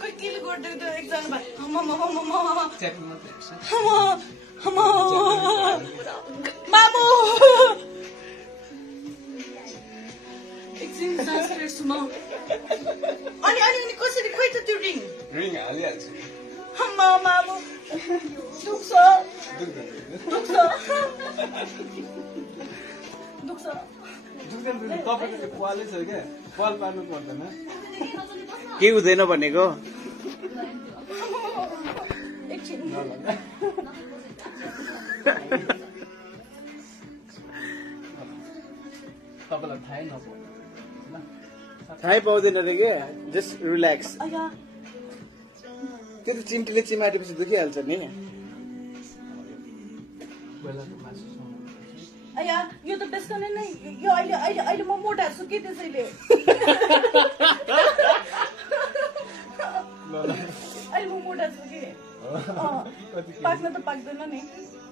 Quickly go to the exam. Mama. Mamu. Exam transfer suma. Ani कसरी खोइ त त्यो रिङ हालिहाल्छु मामु दुख्छ दुख्दैन तपाईको पालै छ क्या पाल पार्नु पर्दैन के हुँदैन भनेको एकछिन तपाईलाई थाहै नपर्छ थाहै पाउँदैन रे के जस्ट रिल्याक्स अया के त चिम्टीले चिमाटेपछि दुखिहाल्छ नि अया यो त बेस्कने नै यो अहिले म मोटा छु के त्यसैले अहिले म मोटा छु के पाक्न त पाक्दैन नि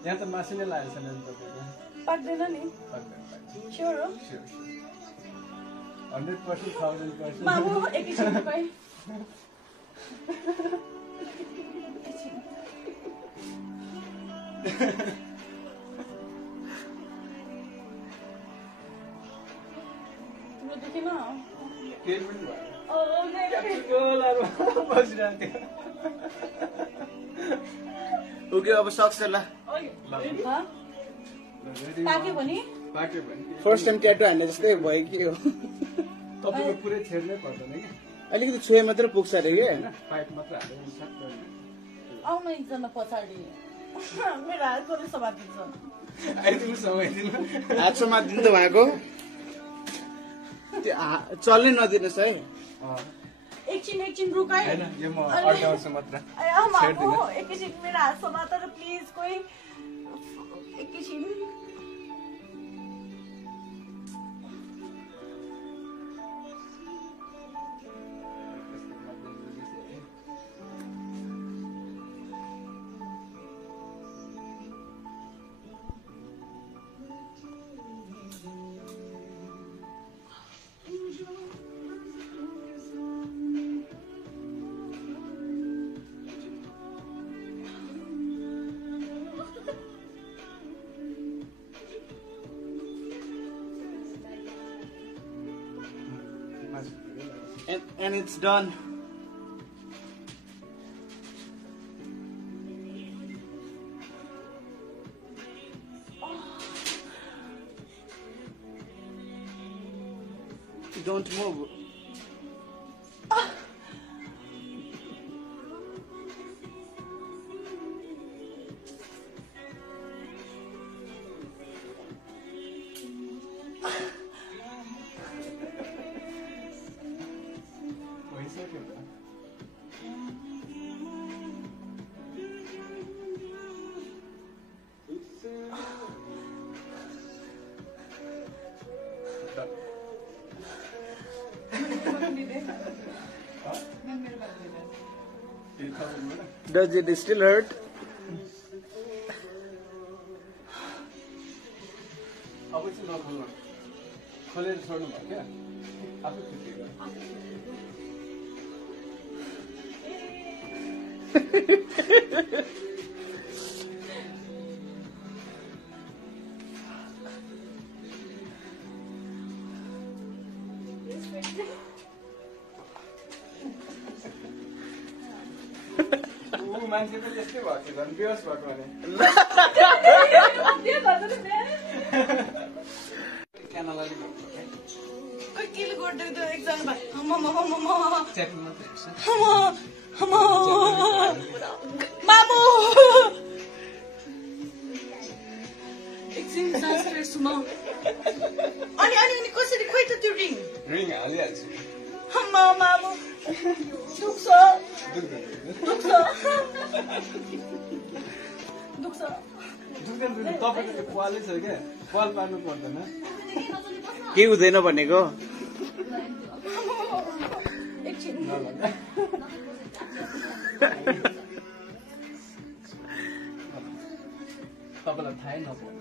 यहाँ त मासु नै लागेको छैन तपाईको पाक्दैन नि स्योर हो 100% 1000% मामु एकैछिन खै तिम्रो दुखेन केही पनि भयो ओके अब सक्छ ल पाक्यो भने फर्स्ट टाइम ट्याटु हान्ने जस्तै भयो के हो तपाईको पुरै छेड्नै पर्दैन कि अलिकति छुए मात्र पुग्छ अरे के पाइप मात्र हालेर सक्छ आउन एकजना पछाडि मेरो हात कसले समातिन्छ आइदिनु समय दिनु हात समातिदिनु त उहाँको त्यो चल्नै नदिनुहोस् है एकछिन रुकाइ हैन यो म अड्काउँछु मात्र एकैछिन मेरो हात समात र प्लिज कोही एकैछिन And it's done. Don't move. Does it still hurt? अब चाहिँ नखोल्नु खोलेर छोड्नु भयो क्या आफै फुटेको मान्छे पनि यस्तै भएको थियो झन् बेहोस भएको भने Quickly go to the exam. Mama. Chatting मात्र हेर्छ Mamu. Exam transfer suma. Ani कसरी खोइ त त्यो रिङ हालिहाल्छु मामु दुख्छ दुख्दैन तपाईको त्यो पालै छ क्या पाल पार्नु पर्दैन के हुँदैन भनेको एकछिन तपाईलाई थाहै नपर्छ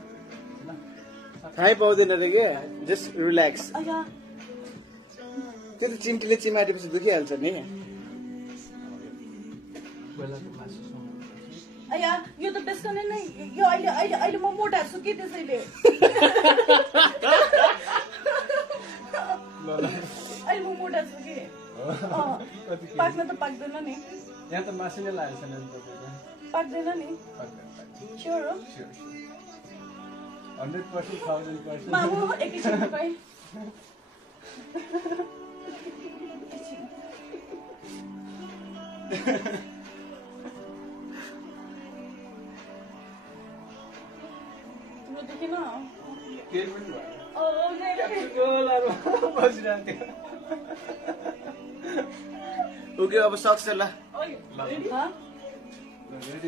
थाहै पाउँदैन रे के जस्ट रिल्याक्स अया त्यो त चिम्टीले चिमाटेपछि दुखिहाल्छ नि। कोइलाको मासु सुँगुर। अया यो त बेसकनै नै यो अहिले म मोटा छु के त्यसैले अहिले म मोटा छु के पाक्न त पाक्दैन नि यहाँ त मासु नै लागेको छैन तपाईँको पाक्दैन नि स्योर हो 100% 1000%। मामु एकैछिन तपाईँ तिम्रो देखेन केही पनि भएन। ओके अब सक्छ ल।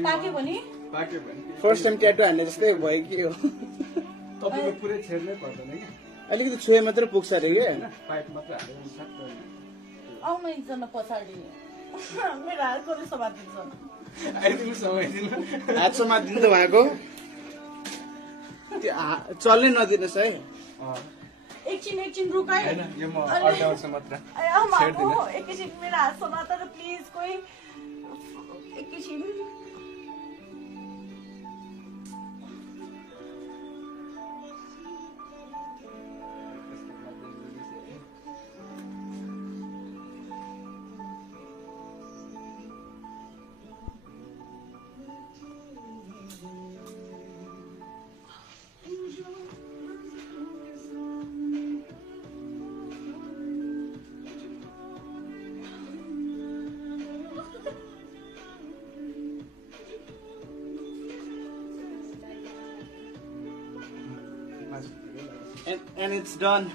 पाक्यो भने पाक्यो भने फर्स्ट टाइम ट्याटु हान्ने जस्तै भयो कि हो। तपाईँको पुरै छेड्नै पर्दैन कि अलिकति छोए मात्र पुग्छ अरे कि पाइप मात्रै हालेर सक्छ। आउनु एकजना पछाडि मेरो हात कसले समातिन्छ आइदिनु समाइदिनु। हात समातिदिनु त उहाँको त्यो चल्नै नदिनुहोस् है। एकछिन रुकाइ हैन यो म अड्काउँछु मात्र छेड्दिनु। एकैछिन मेरो हात समात र प्लिज कोही एकैछिन And it's done.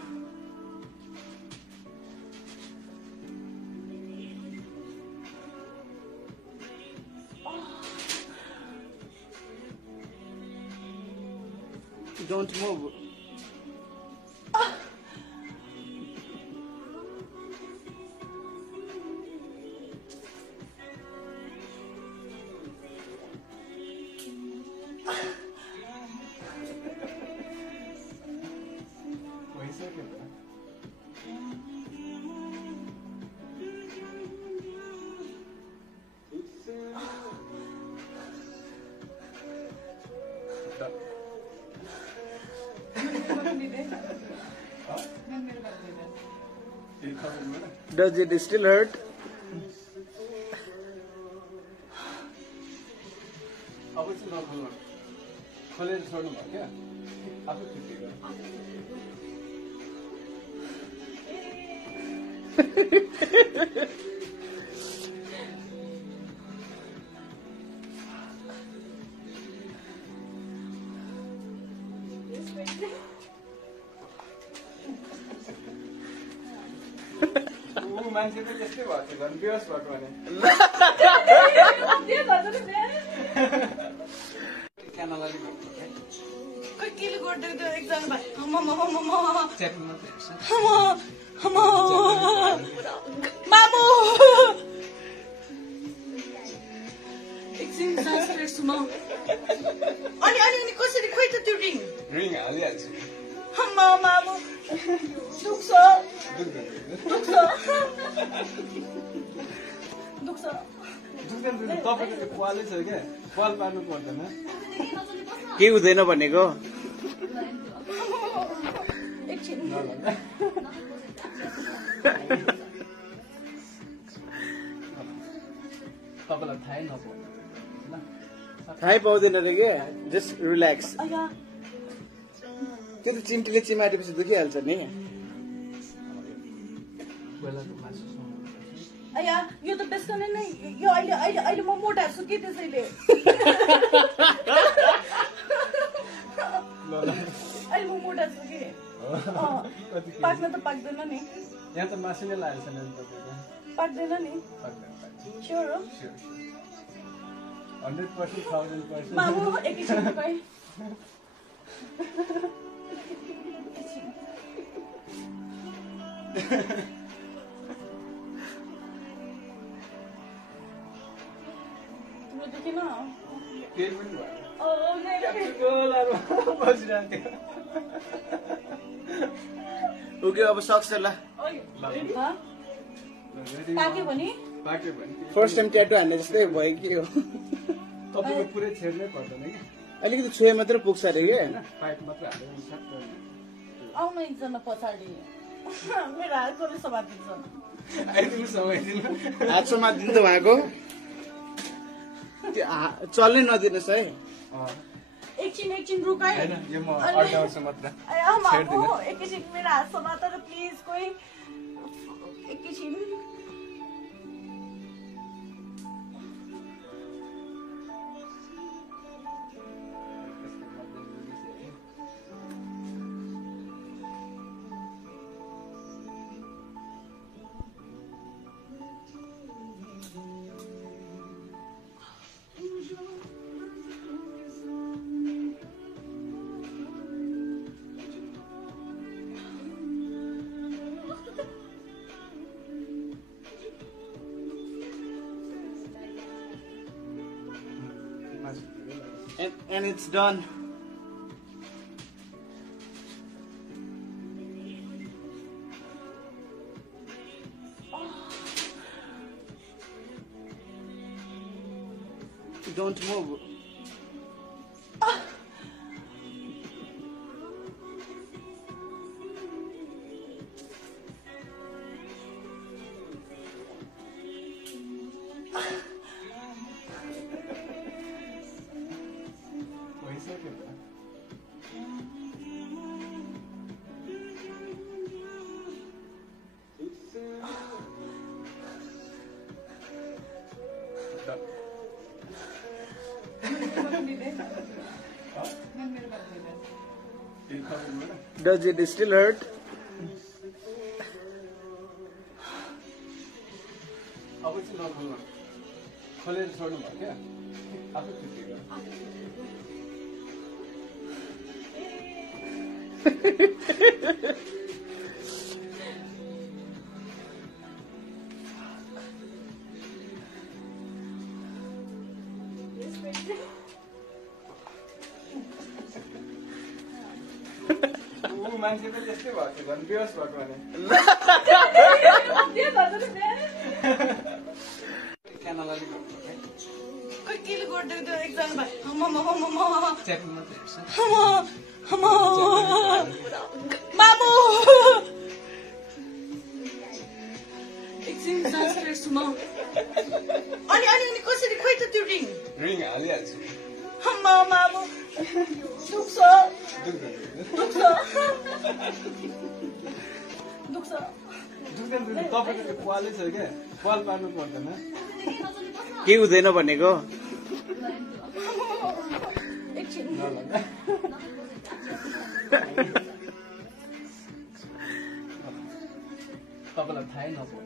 Don't move. Does it still hurt? अब चाहिँ नखोल्नु खोलेर छोड्नु भयो क्या आफै छुट्टियो। मान्छे पनि त्यस्तै भएको थियो झन् बेहोस भएको भने क्यानलाले गर्नु खोइ केले गरिदिएको त्यो एकजना भाइ च्याटिङ मात्रै हेर्छ। मामु एकछिन सास फेर्छु म अनि कसरी खोइ त त्यो रिङ हालिहाल्छु। मामु दुख्छ तपाईँको त्यो पालै छ क्या पाल पार्नु पर्दैन। के हुँदैन भनेको एकछिन तपाईँलाई थाहै नपाउनु थाहै पाउँदैन अरे कि जस्ट रिल्याक्स। अया त्यो त चिम्टीले चिमाटेपछि दुखिहाल्छ नि। कोइलाको मासु सुँगुर। अया यो त बेसकनै नै यो अहिले म मोटा छु के त्यसैले अहिले म मोटा छु के पाक्न त पाक्दैन नि यहाँ त मासु नै लागेको छैन तपाईँको पाक्दैन नि स्योर हो 100% 1000%। मामु एकैछिन तपाईँ तिम्रो देखेन केही पनि भएन। ओके अब सक्छ ल। Huh? पाक्यो भने पाक्यो भने फर्स्ट टाइम ट्याटु हान्ने जस्तै भयो कि हो तपाईँको पुरै छेड्नै पर्दैन कि अलिकति छुए मात्रै पुग्छ अरे कि होइन पाइप मात्रै हालेर सक्छ आउनु एकजना पछाडि मेरो हातले समातिन्छ आइदिनु समाइदिनु हात समातिदिनु त उहाँको त्यो चल्नै नदिनुहोस् है एकछिन रुकाइ होइन यो म अड्डाउँछु मात्र छेड्दिनँ एकैछिन मेरो हात समातेर प्लिज कोही एकैछिन and it's done. Don't move. Does it still hurt? अब चाहिँ नखोल्नु खोलेर छोड्नु भयो क्या आफै छुट्टियो मान्छे पनि यस्तै भएको थियो भने बेहोस भएको भने केले गरिदिएको त्यो एकजना च्यापिङ मात्रै हेर्छ मामु एकछिन सास फेर्छु म अनि कसरी खोइ त त्यो रिङ रिङ हालिहाल्छु मामु दुख्छ तपाईँको त्यो पालै छ क्या पाल पार्नु पर्दैन के हुँदैन भनेको एकछिन तपाईँलाई थाहै नपाउ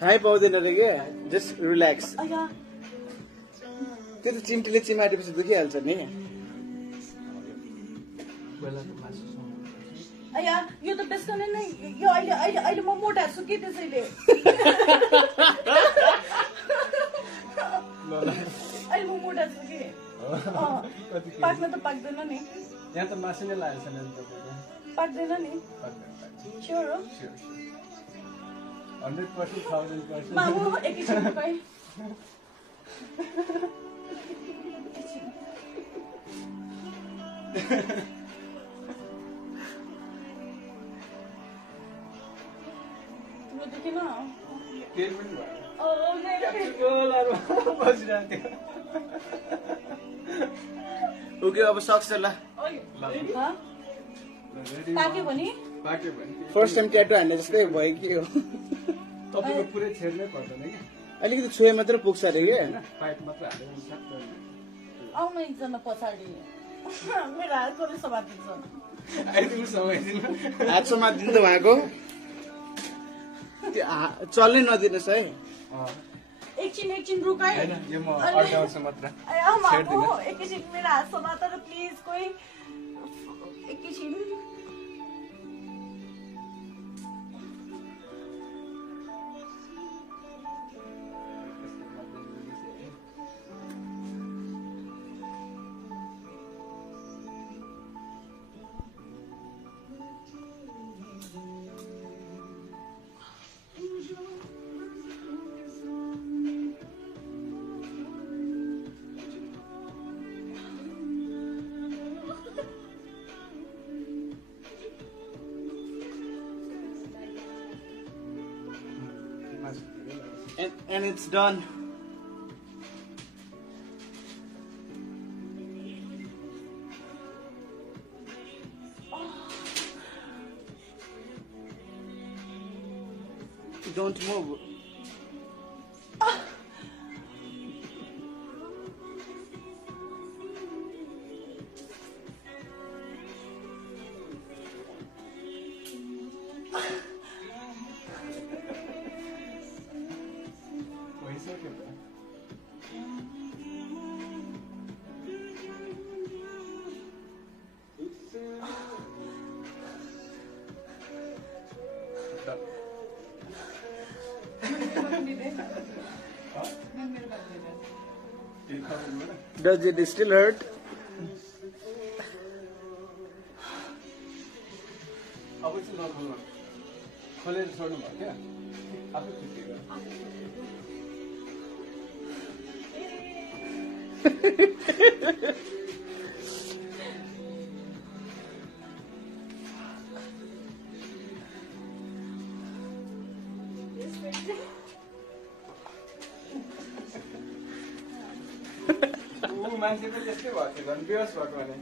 थाहै पाउँदैन रे के जस्ट रिल्याक्स अया त्यो त चिम्टीले चिमाटेपछि दुखिहाल्छ नि अया यो त बेसकन नै यो अहिले म मोटा छु कि त्यसैले अहिले म मोटा छु कि पाक्न त पाक्दैन नि यहाँ त मासु नै लागेको छैन पाक्दैन नि स्योर हो 100% 1000%। मामु एकैछिन रुकाइ तिम्रो देखेन केही पनि भएन बसिरहेको थियो उक्यो अब सक्छ ल पाक्यो भने पाक्यो भने फर्स्ट टाइम ट्याटु हान्ने जस्तै भयो कि हो तपाईँको पुरै छेड्नै पर्दैन कि अलिकति छुए मात्रै पुग्छ अरे कि होइन पाइप मात्रै हालेर सक्छ आउनु एकजना पछाडि मेरो हातले समातिन्छ आइदिनु समाइदिनु हात समातिदिनु त उहाँको त्यो चल्नै नदिनुहोस् है एकछिन रुकाइ होइन यो म अड्डाउँछु मात्र मामु एकैछिन मेरो हात समातेर प्लिज कोही एकैछिन And it's done. Don't move. Does it still hurt? अब चाहिँ नखोल्नु खोलेर छोड्नु भयो क्या आफै छुट्टियो मान्छे पनि त्यस्तै भएको थियो झन् बेहोस भएको भने